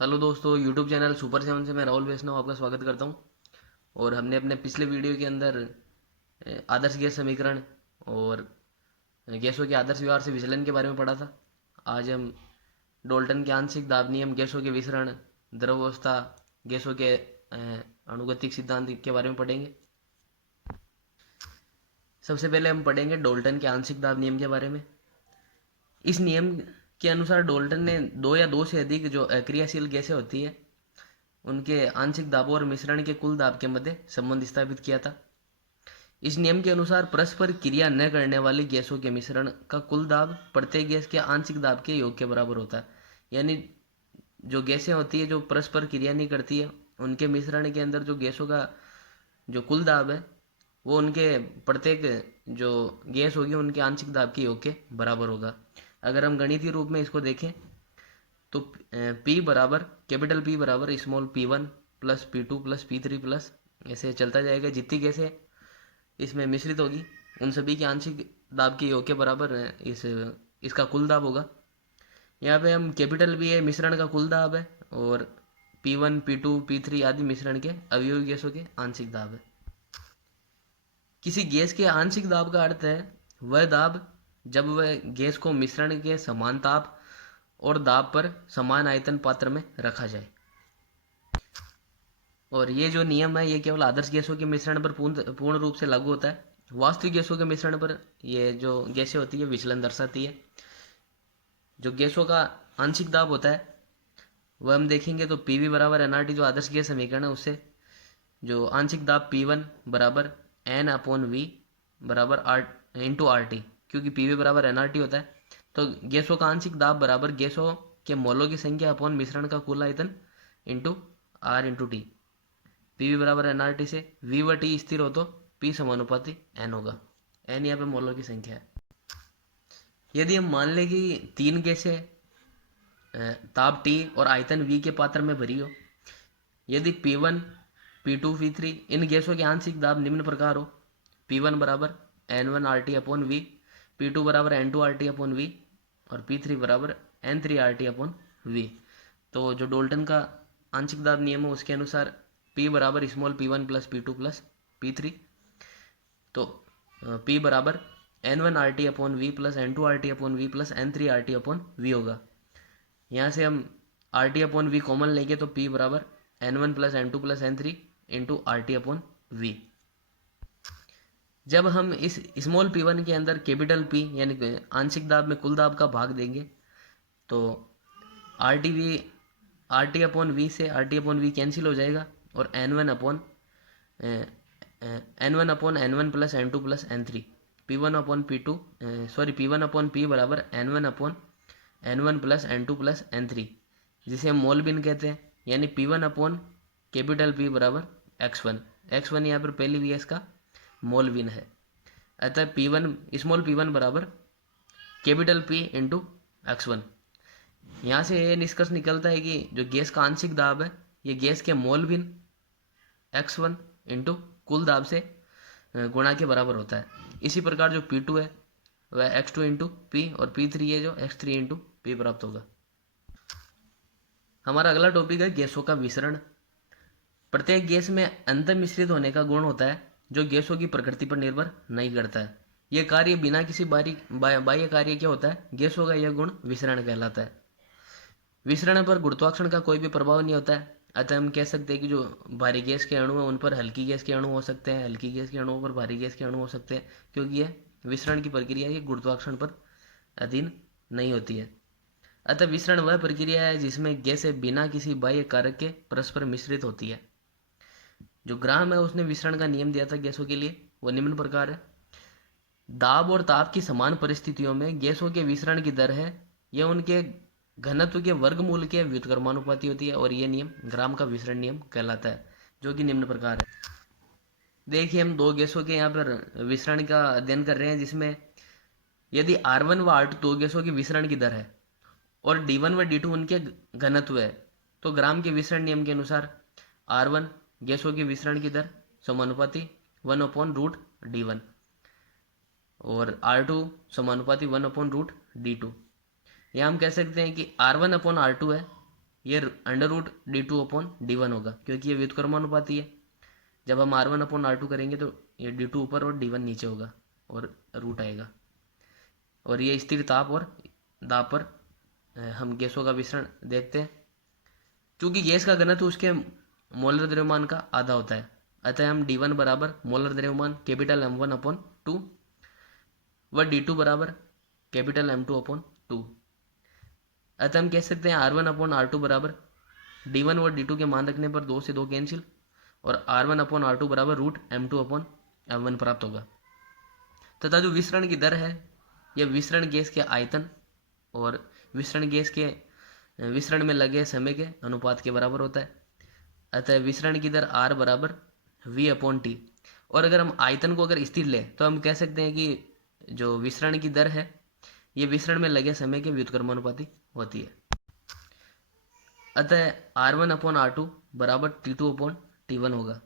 Hello दोस्तों, YouTube channel super seven से मैं राहुल वैष्णव आपका स्वागत करता हूं। और हमने अपने पिछले वीडियो के अंदर आदर्श गैस समीकरण और गैसों के आदर्श व्यवहार से विचलन के बारे में पढ़ा था। आज हम डोल्टन के आंशिक दाब नियम, गैसों के विसरण, द्रवावस्था, गैसों के अणुगतिक सिद्धांत के बारे में पढ़ेंगे। सबसे पहले हम पढ़ेंगे डोल्टन के आंशिक दाब नियम के बारे में। इस नियम के अनुसार डोल्टन ने दो या दो से अधिक जो अक्रियाशील गैसें होती है उनके आंशिक दाबों और मिश्रण के कुल दाब के मध्य संबंध स्थापित किया था। इस नियम के अनुसार परस्पर क्रिया न करने वाली गैसों के मिश्रण का कुल दाब प्रत्येक गैस के आंशिक दाब के योग के बराबर होता है। यानी जो गैसें होती है जो परस्पर क्रिया नहीं करती है, उनके मिश्रण के अंदर जो गैसों का जो कुल दाब है वो उनके प्रत्येक जो गैस होगी उनके आंशिक दाब के योग के बराबर होगा। अगर हम गणितीय रूप में इसको देखें तो P बराबर कैपिटल P बराबर small P1 plus P2 plus P3 plus ऐसे चलता जाएगा। जितनी गैसें इसमें मिश्रित होगी उन सभी के आंशिक दाब के योग के बराबर इसका कुल दाब होगा। यहाँ पे हम कैपिटल भी है मिश्रण का कुल दाब है और P1 P2 P3 आदि मिश्रण के अवयवी गैसों के आंशिक दाब है। किसी गैस के आंशिक दाब का अर्थ है वह दाब जब वह गैस को मिश्रण के समान ताप और दाब पर समान आयतन पात्र में रखा जाए। और ये जो नियम है ये केवल आदर्श गैसों के मिश्रण पर पूर्ण रूप से लागू होता है। वास्तविक गैसों के मिश्रण पर ये जो गैसें होती है विचलन दर्शाती है। जो गैसों का आंशिक दाब होता है वह हम देखेंगे तो पी वी बराबर एन आर टी, जो आदर्श गैस समीकरण है उससे जो आंशिक दाब पी वन बराबर एन अपॉन वी बराबर आर इंटू आर टी, क्योंकि पी वी बराबर एन आर टी होता है तो गैसों का आंशिक दाब बराबर गैसों के मोलों की संख्या अपॉन मिश्रण का कुल आयतन into R into T. P V बराबर एन आर टी से वी व टी स्थिर हो तो पी समानुपाती एन होगा। एन यहाँ पे मोलों की संख्या है। यदि हम मान लें कि तीन गैसें ताप टी और आयतन वी के पात्र में भरी हो, यदि P1 P2 P3 इन गैसों के आंशिक दाब निम्न प्रकार हो: P1 बराबर N1 RT upon we, P2 बराबर N2 RT अपॉन वी और P3 बराबर N3 RT अपॉन वी। तो जो डोल्टन का आंशिक दाब नियम है उसके अनुसार P बराबर small P1 plus P2 plus P3, तो P बराबर N1 RT upon V plus N2 RT upon V plus N3 RT upon V होगा। यहाँ से हम R T upon V common लेंगे तो P बराबर N1 plus N2 plus N3 into R T upon V. जब हम इस स्मॉल P1 के अंदर कैपिटल P यानी कि आंशिक दाब में कुल दाब का भाग देंगे तो आर टी अपॉन वी से R T upon V cancel हो जाएगा और N1 upon N1 plus N2 plus N3, P1 upon P2 sorry P1 upon P बराबर N1 upon N1 plus N2 plus N3, जिसे हम मोल बिन कहते हैं। यानी P1 अपॉन कैपिटल P बराबर X1। X1 यहाँ पर पहली वीएस का मोल बिन है। अतः P1 स्मॉल P1 बराबर कैपिटल P इंटू X1। यहाँ से ये निष्कर्ष निकलता है कि जो गैस का आंशिक दाब है ये गैस के मोल बिन X1 इंटू कुल दाब से गुणा के बराबर होता है। इसी प्रकार जो P2 है वह X2 इंटू पी और P3 है जो X3 इंटू पी प्राप्त होगा। हमारा अगला टॉपिक है गैसों का विसरण। प्रत्येक गैस में अंत मिश्रित होने का गुण होता है जो गैसों की प्रकृति पर निर्भर नहीं करता है। यह कार्य बिना किसी बाह्य कार्य के होता है। गैसों का यह गुण विसरण कहलाता है। विसरण पर गुरुत्वाकर्षण का कोई भी प्रभाव नहीं होता है। अतः हम कह सकते हैं कि जो भारी गैस के अणु हैं उन पर हल्की गैस के अणु हो सकते हैं, हल्की गैस के अणुओं पर भारी गैस के अणु हो सकते हैं, क्योंकि यह विसरण की प्रक्रिया ये गुरुत्वाकर्षण पर अधीन नहीं होती है। अतः विसरण वह प्रक्रिया है जिसमें गैसें बिना किसी बाह्य कारक के परस्पर मिश्रित होती है। जो ग्राम है उसने विसरण का नियम दिया था गैसों के लिए, वो निम्न प्रकार है: दाब और ताप की समान परिस्थितियों में गैसों के विसरण की दर है यह उनके घनत्व के वर्गमूल के व्युत्क्रमानुपाती होती है और यह नियम ग्राम का विसरण नियम कहलाता है, जो कि निम्न प्रकार है। देखिए हम दो गैसों के यहाँ पर विसरण का अध्ययन कर रहे हैं, जिसमें यदि R1 व R2 दो गैसों की विसरण की दर है और D1 व D2 उनके घनत्व है, तो ग्राम के विसरण नियम के अनुसार R1 गैसों की विसरण की दर समानुपाती 1/√D1 और R2 समानुपाती 1/√D2। यहाँ हम कह सकते हैं कि R1/R2 है ये √d2/d1 होगा, क्योंकि ये व्युत्क्रमानुपाती है। जब हम r1/r2 करेंगे तो ये d2 ऊपर और d1 नीचे होगा और रूट आएगा। और ये स्थिर ताप और दाब पर हम गैसों का विसरण देखते हैं। चूंकि गैस का घनत्व उसके मोलर द्रव्यमान का आधा होता है, अतः हम d1 बराबर मोलर द्रव्यमान कैपिटल M1/2 व d2 बराबर कैपिटल M2/2। अतः हम कह सकते हैं r1/r2 बराबर d1 और d2 के मान रखने पर 2 से 2 कैंसिल, और r1/r2 बराबर √M2/M1 प्राप्त होगा। तथा जो विसरण की दर है, यह विसरण गैस के आयतन और विसरण गैस के विसरण में लगे समय के अनुपात के बराबर होता है। अतः विसरण की दर r बराबर v/t। और अगर हम आयतन को अगर स्थिर लें तो हम कह सकते हैं कि जो विसरण की दर है, ये विसरण में लगे समय के व्युत्क्रमानुपाती होती है। अतः r1/r2 बराबर t2/t1 होगा।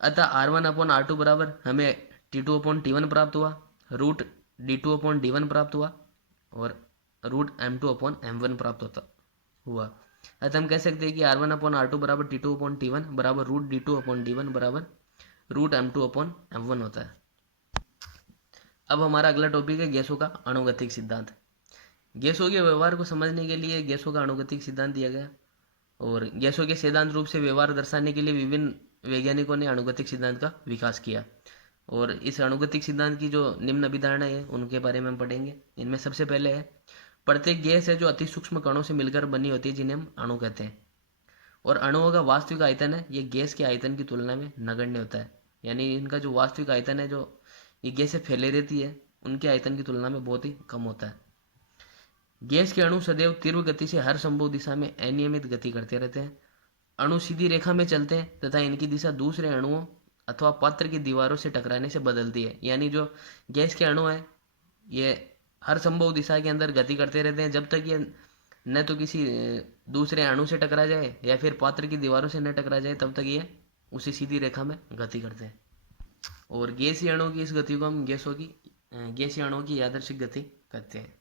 अतः r1/r2 बराबर हमें t2/t1 प्राप्त हुआ, रूट d2/d1 प्राप्त हुआ और √M2/M1 प्राप्त होता हुआ। अतः हम कह सकते हैं कि r1/r2 बराबर t2/t1 बराबर √d2/d1 बराबर √M2/M1 होता है। अब हमारा अगला टॉपिक है गैसों का अणुगतिक सिद्धांत। गैसों के व्यवहार को समझने के लिए गैसों का अणुगतिक सिद्धांत दिया गया, और गैसों के सिद्धांत रूप से व्यवहार दर्शाने के लिए विभिन्न वैज्ञानिकों ने अणुगतिक सिद्धांत का विकास किया। और इस अणुगतिक सिद्धांत की जो निम्न अभिधारणाएं हैं उनके बारे में हम पढ़ेंगे। इनमें सबसे पहले है, प्रत्येक गैस है जो अति सूक्ष्म कणों से मिलकर बनी होती है, जिन्हें हम अणु कहते हैं। और अणुओं का वास्तविक आयतन है, ये गैस के आयतन की तुलना में नगण्य होता है। यानी इनका जो वास्तविक आयतन है, जो ये गैसें फैले रहती है, उनके आयतन की तुलना में बहुत ही कम होता है। गैस के अणु सदैव तीव्र गति से हर संभव दिशा में अनियमित गति करते रहते हैं। अणु सीधी रेखा में चलते हैं तथा इनकी दिशा दूसरे अणुओं अथवा पात्र की दीवारों से टकराने से बदलती है। यानी जो गैस के अणु हैं, ये हर संभव दिशा के अंदर गति करते रहते हैं, जब तक ये न तो किसी दूसरे अणु से टकरा जाए या फिर पात्र की दीवारों से न टकरा जाए, तब तक ये उसी सीधी रेखा में गति करते हैं। और गैसीय अणुओं की इस गति को हम गैसीय अणुओं की यादृच्छिक गति कहते हैं।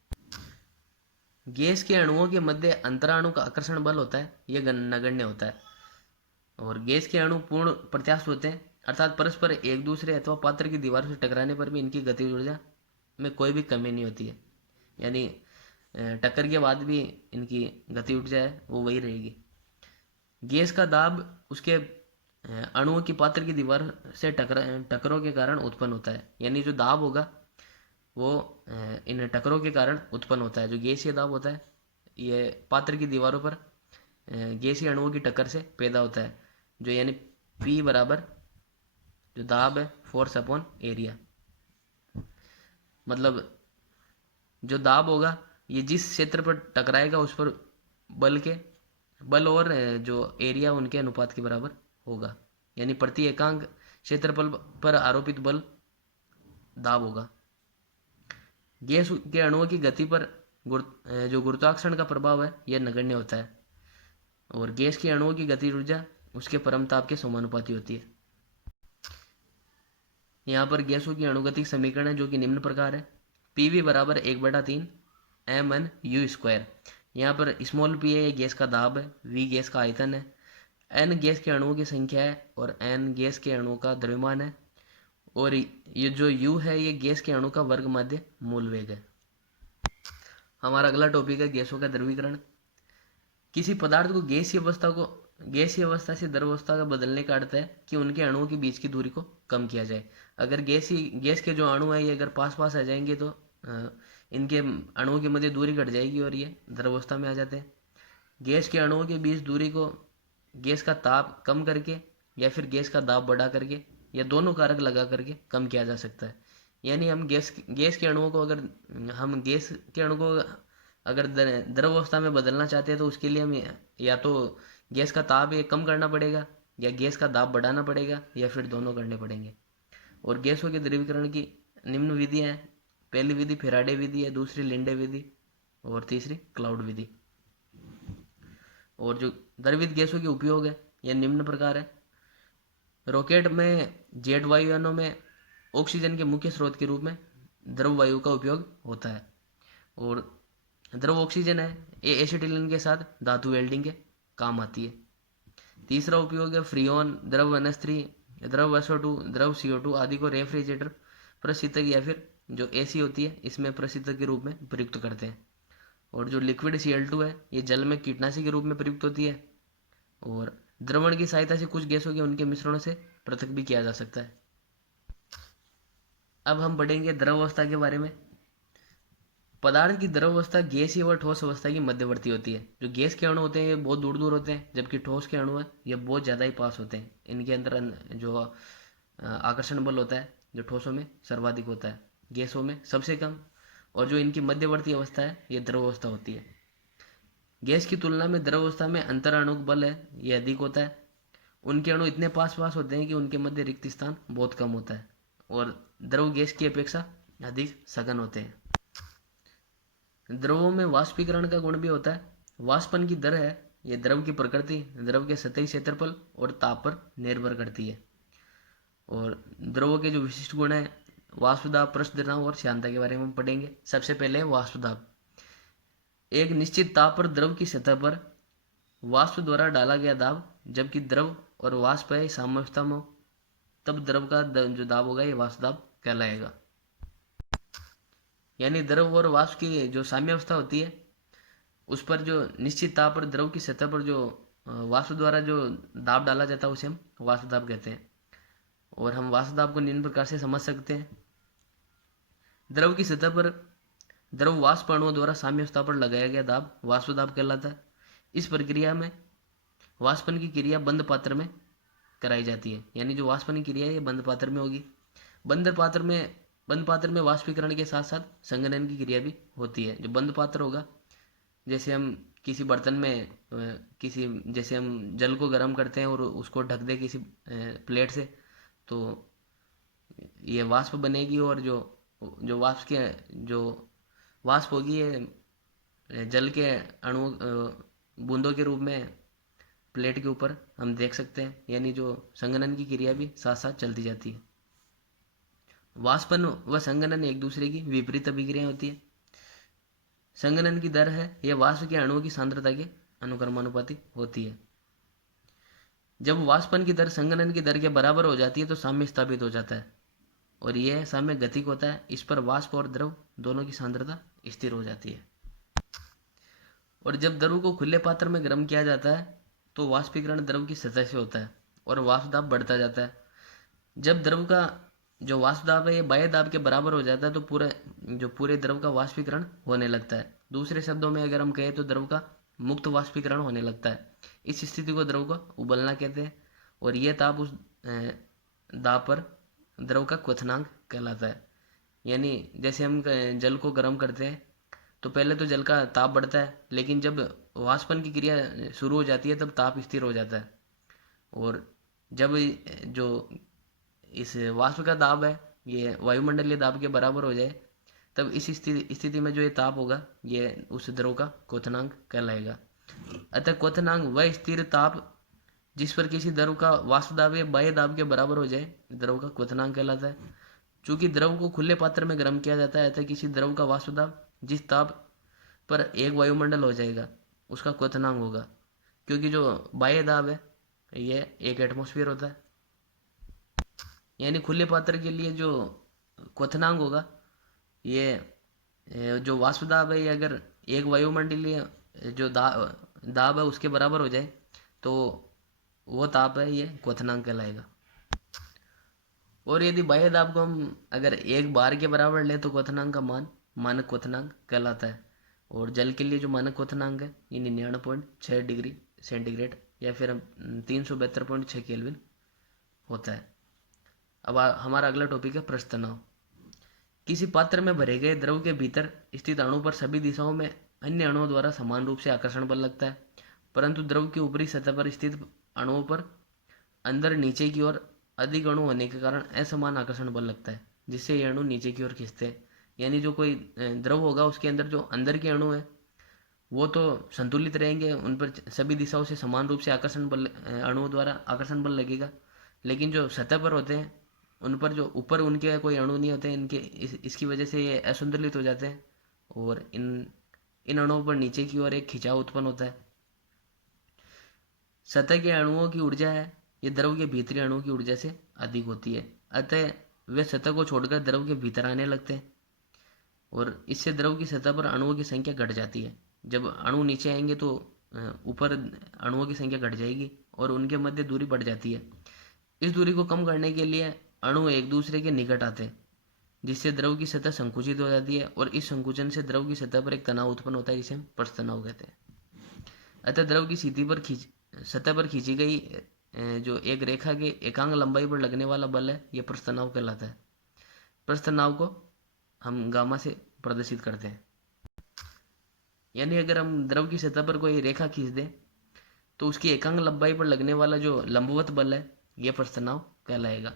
गैस के अणुओं के मध्य अंतराणु का आकर्षण बल होता है, यह नगण्य होता है। और गैस के अणु पूर्ण प्रत्यास्थ होते हैं, अर्थात परस्पर एक दूसरे अथवा पात्र की दीवारों से टकराने पर भी इनकी गतिज ऊर्जा में कोई भी कमी नहीं होती है। यानी टक्कर के बाद भी इनकी गति ऊर्जा है वो वही रहेगी। गैस का दाब उसके अणुओं की पात्र की दीवार से टक्करों के कारण उत्पन्न होता है। यानी जो दाब होगा वो इन टक्करों के कारण उत्पन्न होता है। जो गैसीय दाब होता है, ये पात्र की दीवारों पर गैसीय अणुओं की टक्कर से पैदा होता है, जो यानी P बराबर जो दाब है फोर्स अपॉन एरिया। मतलब जो दाब होगा, ये जिस क्षेत्र पर टकराएगा उस पर बल और जो एरिया उनके अनुपात के बराबर होगा। यानी प्रति एकांक क्षेत्रफल पर आरोपित बल दाब होगा। गैस के अणुओं की गति पर जो गुरुत्वाकर्षण का प्रभाव है, यह नगण्य होता है। और गैस के अणुओं की गति ऊर्जा उसके परमताप के समानुपाती होती है। यहाँ पर गैसों की अणुगतिक समीकरण है, जो कि निम्न प्रकार है। PV बराबर 1/3 mn/u²। यहाँ पर स्मॉल p है, ये गैस का दाब है, V गैस का आयतन है, n गैस के अणुओं की संख्या है और n गैस के अणुओं का द्रव्यमान है, और ये जो u है, ये गैस के अणु का वर्ग माध्य मूल वेग है। हमारा अगला टॉपिक है गैसों का द्रवीकरण। किसी पदार्थ को गैसीय अवस्था से द्रवावस्था का बदलने का अर्थ है कि उनके अणुओं के बीच की दूरी को कम किया जाए। अगर गैस के जो अणु है, ये अगर पास पास आ जाएंगे तो इनके अणुओं के मध्य दूरी घट जाएगी और ये द्रवावस्था में आ जाते हैं। गैस के अणुओं के बीच दूरी को गैस का ताप कम करके या फिर गैस का दाब बढ़ा करके या दोनों कारक लगा करके कम किया जा सकता है। यानी हम गैस के अणुओं को अगर द्रव अवस्था में बदलना चाहते हैं तो उसके लिए हम या तो गैस का ताप ये कम करना पड़ेगा या गैस का दाब बढ़ाना पड़ेगा या फिर दोनों करने पड़ेंगे। और गैसों के द्रवीकरण की निम्न विधि है। पहली विधि फेराडे विधि है, दूसरी लिंडे विधि और तीसरी क्लाउड विधि। और जो द्रवित गैसों के उपयोग है, यह निम्न प्रकार है। रॉकेट में जेट वायुयानों में ऑक्सीजन के मुख्य स्रोत के रूप में द्रव वायु का उपयोग होता है। और द्रव ऑक्सीजन है, ये एसिटिलीन के साथ धातु वेल्डिंग के काम आती है। तीसरा उपयोग है फ्रीऑन, द्रव NH3, द्रव SO2, द्रव CO2 आदि को रेफ्रिजरेटर, प्रशीतक या फिर जो AC होती है इसमें प्रशीतक के रूप में प्रयुक्त करते हैं। और जो लिक्विड Cl2 है ये जल में कीटनाशी के रूप में प्रयुक्त होती है, और द्रवण की सहायता से कुछ गैसों के उनके मिश्रणों से पृथक भी किया जा सकता है। अब हम बढ़ेंगे द्रव अवस्था के बारे में। पदार्थ की द्रव अवस्था गैसीय व ठोस अवस्था की मध्यवर्ती होती है। जो गैस के अणु होते हैं ये बहुत दूर दूर होते हैं, जबकि ठोस के अणु है ये बहुत ज़्यादा ही पास होते हैं। इनके अंदर जो आकर्षण बल होता है जो ठोसों में सर्वाधिक होता है, गैसों में सबसे कम। और जो इनकी मध्यवर्ती अवस्था है ये द्रव अवस्था होती है। गैस की तुलना में द्रव अवस्था में अंतराणुक बल है ये अधिक होता है। उनके अणु इतने पास पास होते हैं कि उनके मध्य रिक्त स्थान बहुत कम होता है, और द्रव गैस की अपेक्षा अधिक सघन होते हैं। द्रवों में वाष्पीकरण का गुण भी होता है। वाष्पन की दर है ये द्रव की प्रकृति, द्रव के सतही क्षेत्रफल और ताप पर निर्भर करती है। और द्रवों के जो विशिष्ट गुण है वाष्प दाब, पृष्ठ तनाव और श्यानता के बारे में हम पढ़ेंगे। सबसे पहले वाष्प दाब। एक निश्चित ताप पर द्रव की सतह पर वाष्प द्वारा डाला गया दाब, जबकि द्रव और वाष्प है साम्यावस्था में हो, तब द्रव का जो दाब होगा ये वाष्प दाब कहलाएगा। यानी द्रव और वाष्प की जो साम्यावस्था होती है उस पर जो निश्चित ताप पर द्रव की सतह पर जो वाष्प द्वारा जो दाब डाला जाता है उसे हम वाष्प दाब कहते हैं। और हम वाष्प दाब को निम्न प्रकार से समझ सकते हैं। द्रव की सतह पर द्रव वाष्प अणुओं द्वारा साम्यावस्था पर लगाया गया दाब वाष्प दाब कहलाता है। इस प्रक्रिया में वाष्पन की क्रिया बंद पात्र में कराई जाती है। यानी जो वाष्पन की क्रिया है ये बंद पात्र में होगी। बंद पात्र में वाष्पीकरण के साथ साथ संघनन की क्रिया भी होती है। जो बंद पात्र होगा, जैसे हम किसी बर्तन में जैसे हम जल को गर्म करते हैं और उसको ढक दे किसी प्लेट से, तो ये वाष्प बनेगी, और जो वाष्प होगी ये जल के अणु बूंदों के रूप में प्लेट के ऊपर हम देख सकते हैं। यानी जो संघनन की क्रिया भी साथ साथ चलती जाती है। वाष्पन व संघनन एक दूसरे की विपरीत अभिक्रियाएं होती है। संघनन की दर है यह वाष्प के अणुओं की सांद्रता के अनुक्रमानुपाती होती है। जब वाष्पन की दर संघनन की दर के बराबर हो जाती है तो साम्य स्थापित हो जाता है, और यह साम्य गतिक होता है। इस पर वाष्प और द्रव दोनों की सांद्रता स्थिर हो जाती है। और जब द्रव को खुले पात्र में गर्म किया जाता है तो वाष्पीकरण द्रव की सतह से होता है और वाष्प दाब बढ़ता जाता है। जब द्रव का जो वाष्प दाब है ये बाह्य दाब के बराबर हो जाता है तो पूरे द्रव का वाष्पीकरण होने लगता है। दूसरे शब्दों में अगर हम कहें तो द्रव का मुक्त वाष्पीकरण होने लगता है। इस स्थिति को द्रव का उबलना कहते हैं, और यह ताप उस दाब पर द्रव का क्वथनांक कहलाता है। यानी जैसे हम जल को गर्म करते हैं तो पहले तो जल का ताप बढ़ता है, लेकिन जब वाष्पन की क्रिया शुरू हो जाती है तब ताप स्थिर हो जाता है। और जब जो इस वाष्प का दाब है ये वायुमंडलीय दाब के बराबर हो जाए तब इस स्थिति में जो ये ताप होगा ये उस द्रव का क्वथनांक कहलाएगा। अतः क्वथनांक वह स्थिर ताप जिस पर किसी द्रव का वाष्प दाब या बाह्य दाब के बराबर हो जाए द्रव का क्वथनांक कहलाता है। चूंकि द्रव को खुले पात्र में गर्म किया जाता है अतः किसी द्रव का वाष्प दाब जिस ताप पर एक वायुमंडल हो जाएगा उसका क्वथनांक होगा, क्योंकि जो बाह्य दाब है ये 1 एटमॉस्फेयर होता है। यानी खुले पात्र के लिए जो क्वथनांक होगा ये जो वाष्प दाब है ये अगर एक वायुमंडलीय जो दाब है उसके बराबर हो जाए तो वो ताप है ये क्वथनांक कहलाएगा। और यदि बाह्य दाब को हम अगर 1 बार के बराबर लें तो क्वथनांक का मान मानक क्वथनांक कहलाता है। और जल के लिए जो मानक क्वथनांक है ये 99.6 डिग्री सेंटीग्रेड या फिर 372.6 केल्विन होता है। अब हमारा अगला टॉपिक है पृष्ठ तनाव। किसी पात्र में भरे गए द्रव के भीतर स्थित अणु पर सभी दिशाओं में अन्य अणुओं द्वारा समान रूप से आकर्षण बल लगता है, परंतु द्रव की ऊपरी सतह पर स्थित अणुओं पर अंदर नीचे की ओर अधिक अणु होने के कारण असमान आकर्षण बल लगता है, जिससे ये अणु नीचे की ओर खींचते हैं। यानी जो कोई द्रव होगा उसके अंदर जो अंदर के अणु है वो तो संतुलित रहेंगे, उन पर सभी दिशाओं से समान रूप से आकर्षण बल अणुओं द्वारा आकर्षण बल लगेगा। लेकिन जो सतह पर होते हैं उन पर जो ऊपर उनके कोई अणु नहीं होते, इसकी वजह से ये असंतुलित हो जाते हैं और इन अणुओं पर नीचे की ओर एक खिंचाव उत्पन्न होता है। सतह के अणुओं की ऊर्जा है ये द्रव के भीतरी अणुओं की ऊर्जा से अधिक होती है, अतः वे सतह को छोड़कर द्रव के भीतर आने लगते हैं और इससे द्रव की सतह पर अणुओं की संख्या घट जाती है। जब अणु नीचे आएंगे तो ऊपर अणुओं की संख्या घट जाएगी और उनके मध्य दूरी बढ़ जाती है। इस दूरी को कम करने के लिए अणु एक दूसरे के निकट आते हैं, जिससे द्रव की सतह संकुचित हो जाती है और इस संकुचन से द्रव की सतह पर एक तनाव उत्पन्न होता है, जिसे हम पृष्ठ तनाव कहते हैं। अतः द्रव की सतह पर खींची गई जो एक रेखा के एकांक लंबाई पर लगने वाला बल है, यह पृष्ठ तनाव कहलाता है। पृष्ठ तनाव को हम गामा से प्रदर्शित करते हैं। यानी अगर हम द्रव की सतह पर कोई रेखा खींच दें तो उसकी एकांक लंबाई पर लगने वाला जो लंबवत बल है, यह पृष्ठ तनाव कहलाएगा।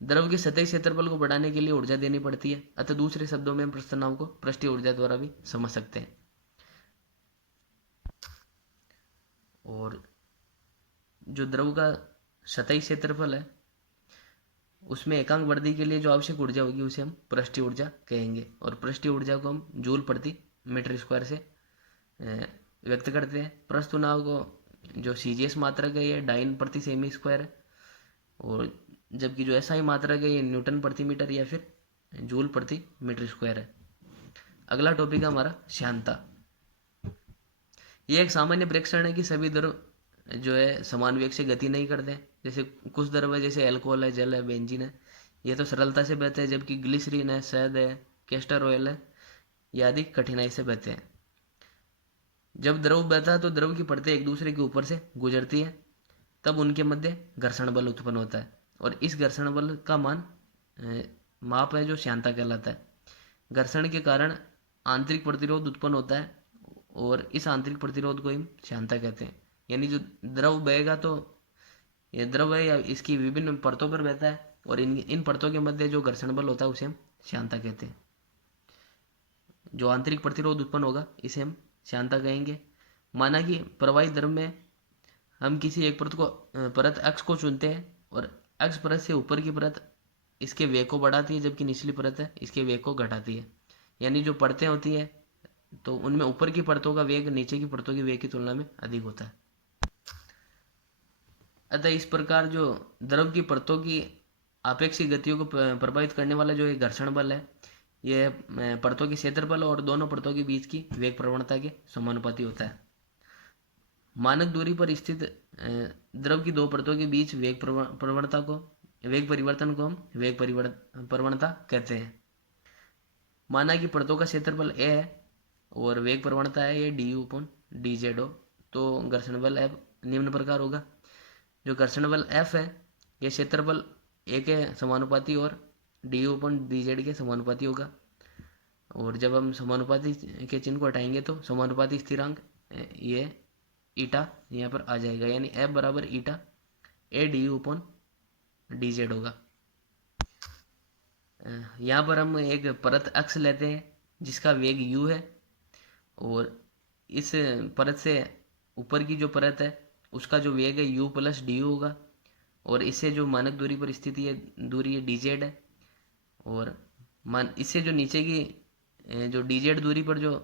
द्रव के सतही क्षेत्रफल को बढ़ाने के लिए ऊर्जा देनी पड़ती है, अतः दूसरे शब्दों में हम पृष्ठ तनाव को पृष्ठीय ऊर्जा द्वारा भी समझ सकते हैं। और जो द्रव का सतही क्षेत्रफल है उसमें एकांक वृद्धि के लिए जो आवश्यक ऊर्जा होगी उसे हम पृष्ठीय ऊर्जा कहेंगे। और पृष्ठीय ऊर्जा को हम जूल प्रति मीटर स्क्वायर से व्यक्त करते हैं। पृष्ठ तनाव को जो सीजीएस मात्रक है ये डाइन प्रति सेमी स्क्वायर है, और जबकि जो एसआई मात्रक है ये न्यूटन प्रति मीटर या फिर जूल प्रति मीटर स्क्वायर है। अगला टॉपिक है हमारा श्यानता। ये एक सामान्य प्रेक्षण है कि सभी द्रव जो है समान वेग से गति नहीं करते। जैसे कुछ द्रव है, जैसे अल्कोहल है, जल है, बेंजीन है, ये तो सरलता से बहते हैं, जबकि ग्लिसरीन है, शहद है, कैस्टर ऑयल है, ये आदि कठिनाई से बहते हैं। जब द्रव बहता है तो द्रव की परतें एक दूसरे के ऊपर से गुजरती है, तब उनके मध्य घर्षण बल उत्पन्न होता है और इस घर्षण बल का माप है जो श्यानता कहलाता है। घर्षण के कारण आंतरिक प्रतिरोध उत्पन्न होता है और इस आंतरिक प्रतिरोध को हम श्यानता कहते हैं। यानी जो द्रव बहेगा तो ये द्रव है या इसकी विभिन्न परतों पर बहता है और इन परतों के मध्य जो घर्षण बल होता है उसे हम श्यानता कहते हैं। जो आंतरिक प्रतिरोध उत्पन्न होगा इसे हम श्यानता कहेंगे। माना कि प्रवाही द्रव में हम किसी एक परत अक्ष को चुनते हैं और अक्ष परत से ऊपर की परत इसके वेग को बढ़ाती है, जबकि निचली परत है इसके वेग को घटाती है। यानी जो परतें होती है तो उनमें ऊपर की परतों का वेग नीचे की परतों की वेग की तुलना में अधिक होता है। अतः इस प्रकार जो द्रव की परतों की आपेक्षिक गतियों को प्रभावित करने वाला जो एक घर्षण बल है, यह परतों के क्षेत्रफल और दोनों परतों के बीच की वेग प्रवणता के समानुपाती होता है। मानक दूरी पर स्थित द्रव की दो परतों के बीच वेग परिवर्तन को हम वेग प्रवणता कहते हैं। माना कि परतों का क्षेत्रफल ए है और वेग प्रवणता है ये du/dz हो, तो घर्षण बल F निम्न प्रकार होगा। जो घर्षण बल F है ये क्षेत्रफल ए के समानुपाती और du/dz के समानुपाती होगा। और जब हम समानुपाती के चिन्ह को हटाएंगे तो समानुपाती स्थिरांक ये ईटा यहाँ पर आ जाएगा, यानी F बराबर ईटा ए du/dz होगा। यहाँ पर हम एक परत अक्ष लेते हैं जिसका वेग u है और इस परत से ऊपर की जो परत है उसका जो वेग है u+du होगा और इससे जो मानक दूरी पर स्थित है दूरी है dz है और इससे जो नीचे की जो dz दूरी पर जो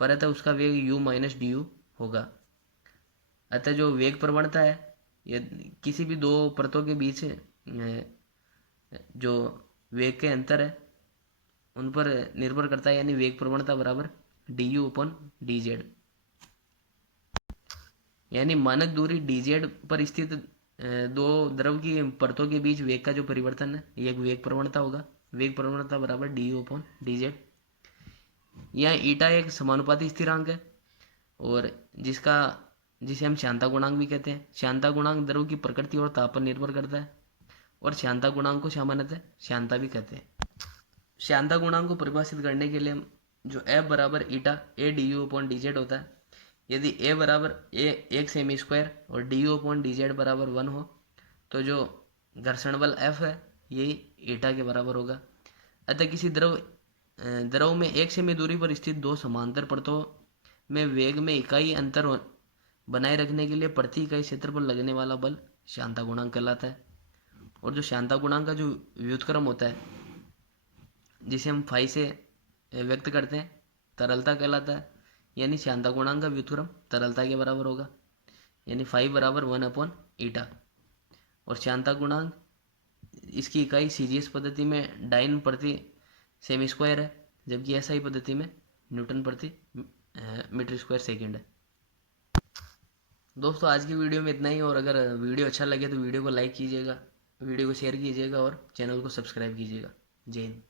परत है उसका वेग u-du होगा। अतः जो वेग प्रवणता है ये किसी भी दो परतों के बीच जो वेग के अंतर है उन पर निर्भर करता है, यानी वेग प्रवणता बराबर du/dz। यानी मानक दूरी dz पर स्थित दो द्रव की परतों के बीच वेग का जो परिवर्तन है ये एक वेग प्रवणता होगा। वेग प्रवणता बराबर du/dz। यह ईटा एक समानुपाती स्थिरांक है और जिसे हम श्यानता गुणांक भी कहते हैं। श्यानता गुणांक द्रव की प्रकृति और ताप पर निर्भर करता है और श्यानता गुणांक को सामान्यतः श्यानता भी कहते हैं। श्यानता गुणांक को परिभाषित करने के लिए जो F बराबर ईटा ए du/dz होता है, यदि a बराबर एक सेमी स्क्वायर और du/dz बराबर 1 हो तो जो घर्षण बल F है यही ईटा के बराबर होगा। अतः किसी द्रव में एक सेमी दूरी पर स्थित दो समांतर परतों में वेग में इकाई अंतर बनाए रखने के लिए प्रति इकाई क्षेत्रफल लगने वाला बल श्यानता गुणांक कहलाता है। और जो श्यानता गुणांक का जो व्युत्क्रम होता है जिसे हम फाई से व्यक्त करते हैं तरलता कहलाता है, यानी श्यानता गुणांक का व्युत्क्रम तरलता के बराबर होगा, यानी फाइव बराबर 1/ईटा। और श्यानता गुणांक इसकी इकाई सीजीएस पद्धति में डाइन प्रति सेमी स्क्वायर है, जबकि एसआई पद्धति में न्यूटन प्रति मीटर स्क्वायर सेकेंड है। दोस्तों आज की वीडियो में इतना ही, और अगर वीडियो अच्छा लगे तो वीडियो को लाइक कीजिएगा, वीडियो को शेयर कीजिएगा और चैनल को सब्सक्राइब कीजिएगा। जय हिंद।